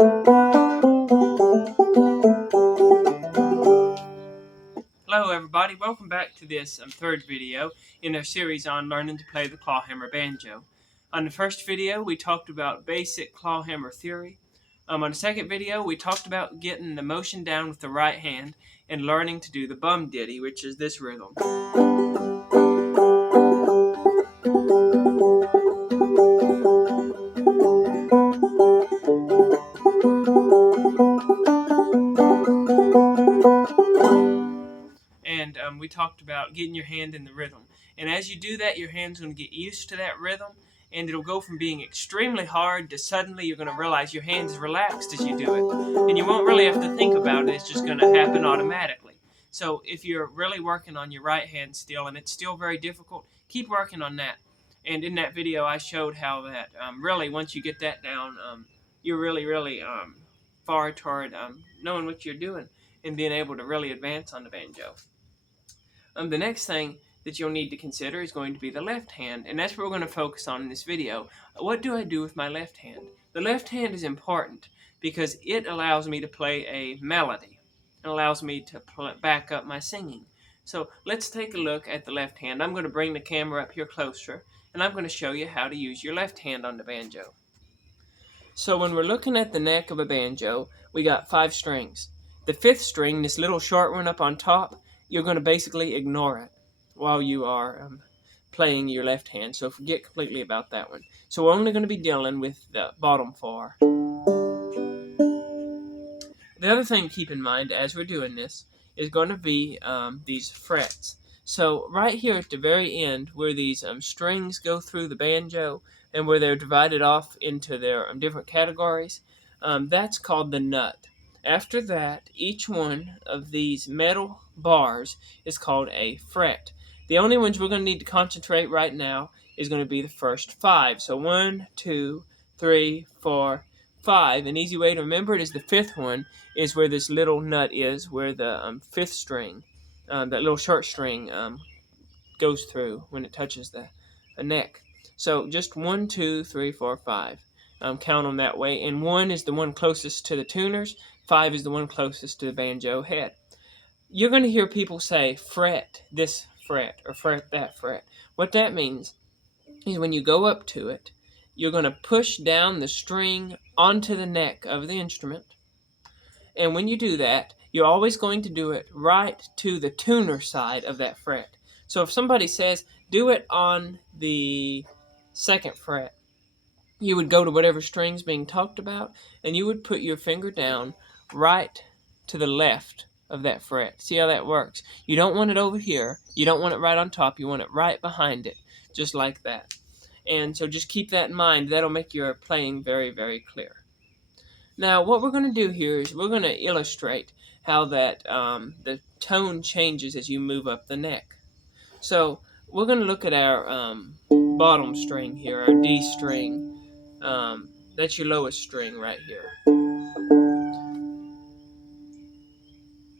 Hello everybody, welcome back to this third video in our series on learning to play the clawhammer banjo. On the first video we talked about basic clawhammer theory. On the second video we talked about getting the motion down with the right hand and learning to do the bum ditty, which is this rhythm. And we talked about getting your hand in the rhythm. And as you do that, your hand's going to get used to that rhythm, and it'll go from being extremely hard to suddenly you're going to realize your hand is relaxed as you do it. And you won't really have to think about it, it's just going to happen automatically. So if you're really working on your right hand still, and it's still very difficult, keep working on that. And in that video I showed how that really once you get that down, you're really far toward knowing what you're doing and being able to really advance on the banjo. The next thing that you'll need to consider is going to be the left hand, and that's what we're going to focus on in this video. What do I do with my left hand? The left hand is important because it allows me to play a melody. It allows me to back up my singing. So let's take a look at the left hand. I'm going to bring the camera up here closer, and I'm going to show you how to use your left hand on the banjo. So when we're looking at the neck of a banjo, we got 5 strings. The 5th string, this little short one up on top, you're going to basically ignore it while you are playing your left hand. So forget completely about that one. So we're only going to be dealing with the bottom 4. The other thing to keep in mind as we're doing this is going to be these frets. So right here at the very end where these strings go through the banjo and where they're divided off into their different categories, that's called the nut. After that, each one of these metal bars is called a fret. The only ones we're going to need to concentrate right now is going to be the first 5. So 1, 2, 3, 4, 5. An easy way to remember it is the 5th one is where this little nut is, where the 5th string, that little short string, goes through when it touches the neck. So just 1, 2, 3, 4, 5. Count them that way. And 1 is the one closest to the tuners. 5 is the one closest to the banjo head. You're going to hear people say fret this fret or fret that fret. What that means is when you go up to it, you're going to push down the string onto the neck of the instrument. And when you do that, you're always going to do it right to the tuner side of that fret. So if somebody says, do it on the 2nd fret, you would go to whatever string's being talked about, and you would put your finger down right to the left of that fret. See how that works? You don't want it over here. You don't want it right on top. You want it right behind it, just like that. And so just keep that in mind. That'll make your playing very clear. Now, what we're going to do here is we're going to illustrate how that the tone changes as you move up the neck. So we're going to look at our bottom string here, our D string. That's your lowest string right here.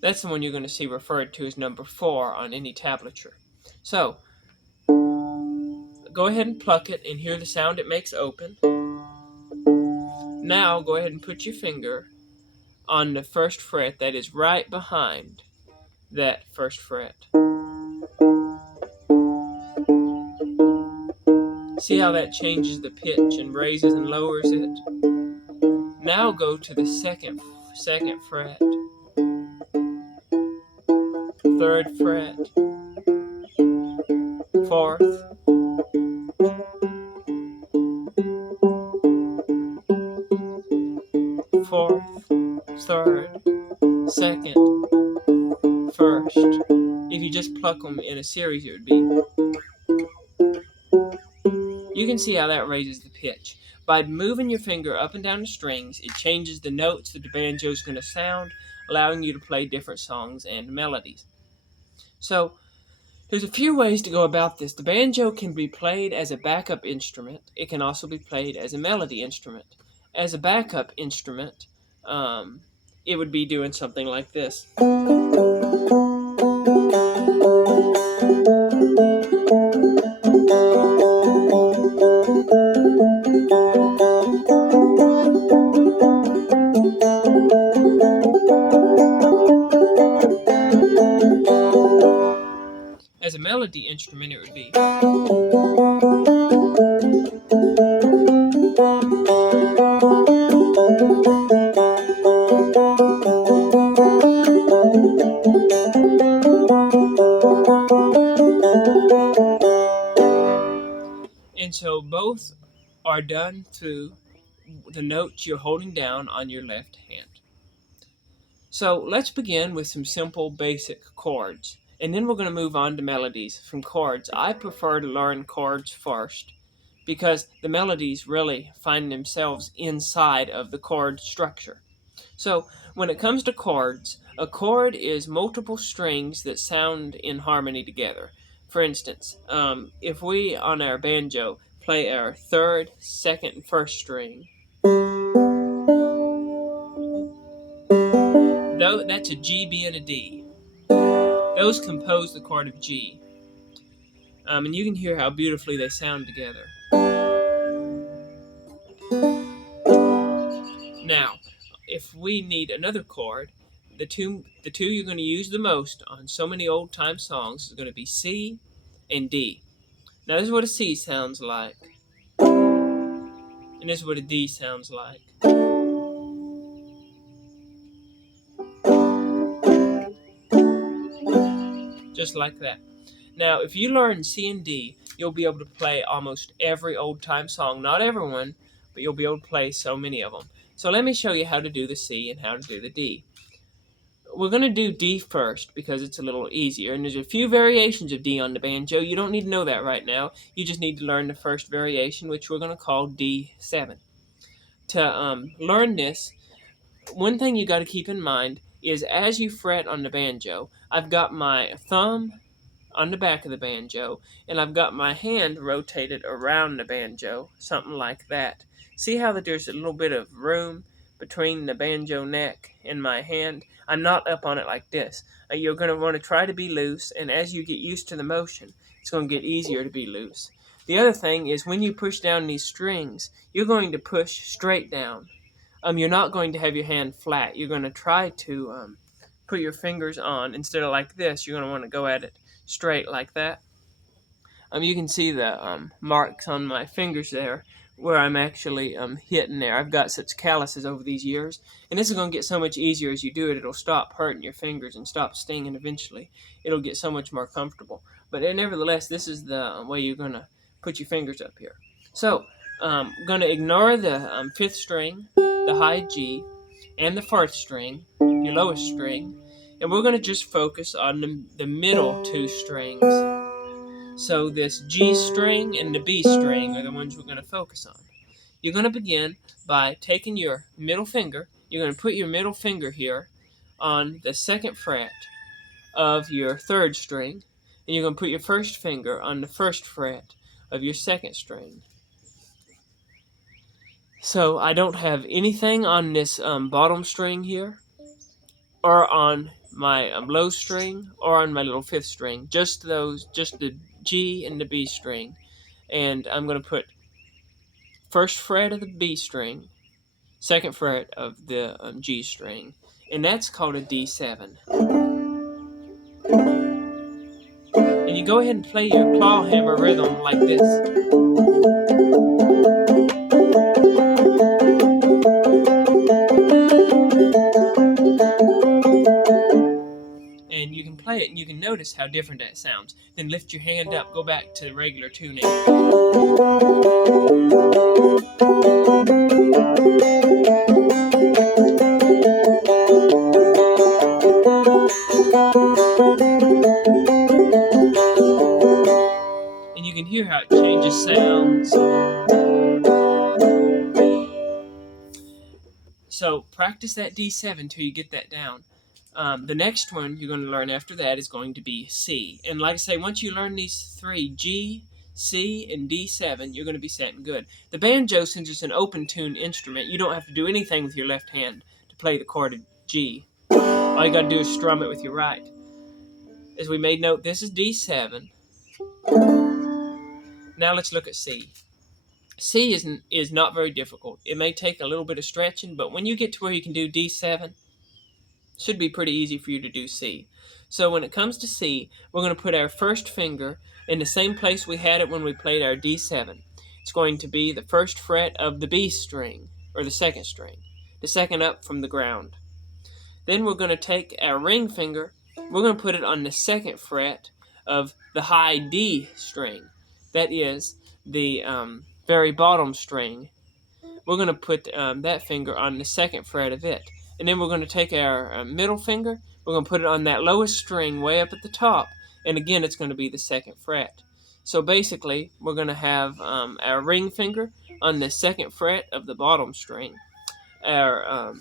That's the one you're going to see referred to as number 4 on any tablature. So go ahead and pluck it and hear the sound it makes open. Now go ahead and put your finger on the 1st fret that is right behind that 1st fret. See how that changes the pitch and raises and lowers it? Now go to the 2nd fret, 3rd fret, 4th, 4th, 3rd, 2nd, 1st. If you just pluck them in a series, it would be. You can see how that raises the pitch. By moving your finger up and down the strings, it changes the notes that the banjo is going to sound, allowing you to play different songs and melodies. So, there's a few ways to go about this. The banjo can be played as a backup instrument. It can also be played as a melody instrument. As a backup instrument, it would be doing something like this. melody instrument, it would be. And so both are done through the notes you're holding down on your left hand. So let's begin with some simple basic chords, and then we're going to move on to melodies from chords. I prefer to learn chords first because the melodies really find themselves inside of the chord structure. So when it comes to chords, a chord is multiple strings that sound in harmony together. For instance, if we on our banjo play our third, second, and first string, though that's a G, B, and a D. Those compose the chord of G. And you can hear how beautifully they sound together. Now, if we need another chord, the two you're going to use the most on so many old time songs is going to be C and D. Now this is what a C sounds like, and this is what a D sounds like. Just like that. Now, if you learn C and D, you'll be able to play almost every old time song. Not everyone, but you'll be able to play so many of them. So let me show you how to do the C and how to do the D. We're going to do D first because it's a little easier, and there's a few variations of D on the banjo. You don't need to know that right now. You just need to learn the first variation, which we're going to call D7. To learn this, one thing you got to keep in mind is as you fret on the banjo, I've got my thumb on the back of the banjo, and I've got my hand rotated around the banjo, something like that. See how that there's a little bit of room between the banjo neck and my hand? I'm not up on it like this. You're going to want to try to be loose, and as you get used to the motion, it's going to get easier to be loose. The other thing is when you push down these strings, you're going to push straight down. You're not going to have your hand flat. You're going to try to put your fingers on instead of like this. You're going to want to go at it straight like that. You can see the marks on my fingers there where I'm actually hitting there. I've got such calluses over these years, and this is going to get so much easier as you do it. It'll stop hurting your fingers and stop stinging eventually. It'll get so much more comfortable. But nevertheless, this is the way you're going to put your fingers up here. So, going to ignore the fifth string, the high G, and the fourth string, your lowest string, and we're going to just focus on the middle two strings. So this G string and the B string are the ones we're going to focus on. You're going to begin by taking your middle finger. You're going to put your middle finger here on the second fret of your third string, and you're going to put your first finger on the first fret of your second string. So I don't have anything on this bottom string here, or on my low string, or on my little fifth string. Just the G and the B string. And I'm going to put first fret of the B string, second fret of the G string, and that's called a D7. And you go ahead and play your clawhammer rhythm like this. And you can play it and you can notice how different that sounds. Then lift your hand up, go back to regular tuning. And you can hear how it changes sounds. So practice that D7 till you get that down. The next one you're going to learn after that is going to be C. And like I say, once you learn these three, G, C, and D7, you're going to be setting good. The banjo, since it's an open tune instrument, you don't have to do anything with your left hand to play the chord of G. All you got to do is strum it with your right. As we made note, this is D7. Now let's look at C. C is not very difficult. It may take a little bit of stretching, but when you get to where you can do D7, Should be pretty easy for you to do C. So when it comes to C, we're going to put our first finger in the same place we had it when we played our D7. It's going to be the first fret of the B string, or the second string, the second up from the ground. Then we're going to take our ring finger, we're going to put it on the second fret of the high D string. That is the very bottom string. We're going to put that finger on the second fret of it. And then we're going to take our middle finger, we're going to put it on that lowest string way up at the top. And again, it's going to be the second fret. So basically, we're going to have our ring finger on the second fret of the bottom string, our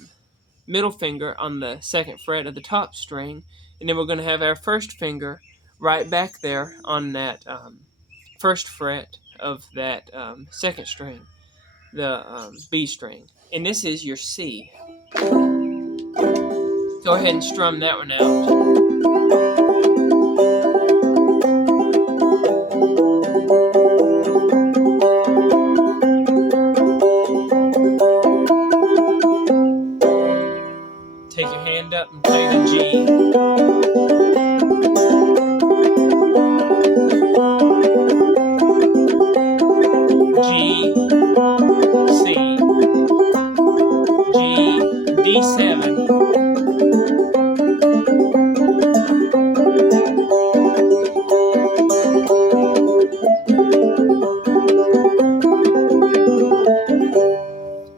middle finger on the second fret of the top string, and then we're going to have our first finger right back there on that first fret of that second string, the B string. And this is your C. Go ahead and strum that one out. Take your hand up and play the G. G, C, G, D7.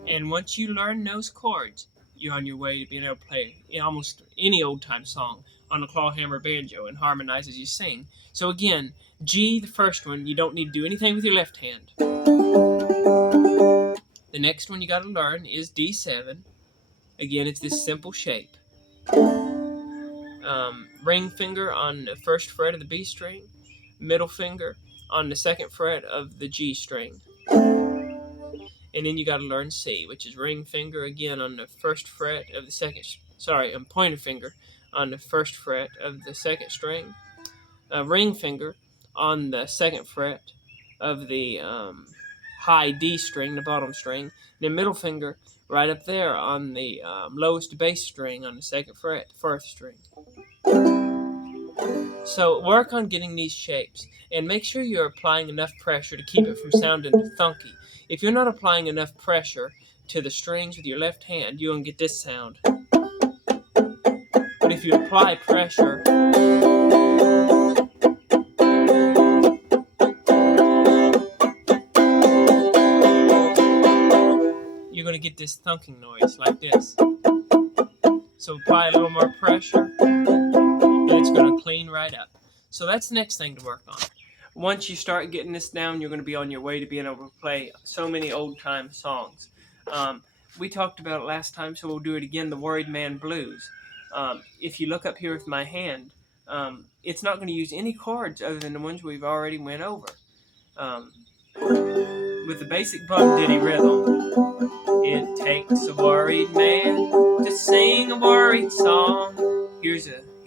And once you learn those chords, you're on your way to being able to play almost any old-time song on a clawhammer banjo and harmonize as you sing. So again, G, the first one, you don't need to do anything with your left hand. The next one you got to learn is D7. Again, it's this simple shape. Ring finger on the first fret of the B string, middle finger on the second fret of the G string. And then you got to learn C, which is ring finger again on the first fret of the second, pointer finger on the first fret of the second string, ring finger on the second fret of the high D string, the bottom string, then middle finger right up there on the lowest bass string on the second fret, first string. So work on getting these shapes and make sure you're applying enough pressure to keep it from sounding funky. If you're not applying enough pressure to the strings with your left hand, you won't get this sound. But if you apply pressure, you're going to get this thunking noise like this. So apply a little more pressure, and it's going to clean right up. So that's the next thing to work on. Once you start getting this down, you're going to be on your way to being able to play so many old-time songs. We talked about it last time, so we'll do it again, the Worried Man Blues. If you look up here with my hand, it's not going to use any chords other than the ones we've already went over. With the basic bum diddy rhythm, it takes a worried man to sing a worried song. Here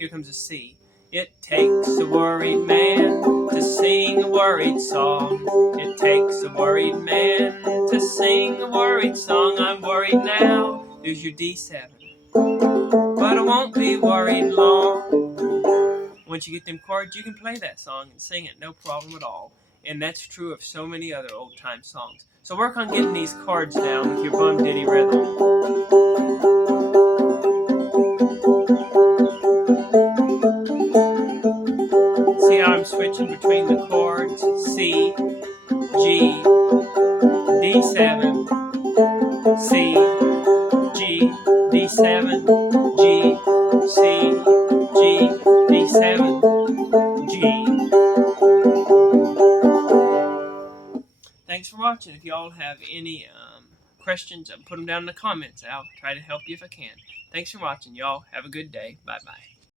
comes a C. It takes a worried man to sing a worried song. It takes a worried man to sing a worried song. I'm worried now. There's your D7. But I won't be worried long. Once you get them chords, you can play that song and sing it, no problem at all. And that's true of so many other old-time songs. So work on getting these chords down with your bum diddy rhythm. See how I'm switching between the chords? C, G, D7, C, G, D7, G, C, G, D7, G. Thanks for watching. If y'all have any questions, put them down in the comments. I'll try to help you if I can. Thanks for watching, y'all. Have a good day. Bye-bye.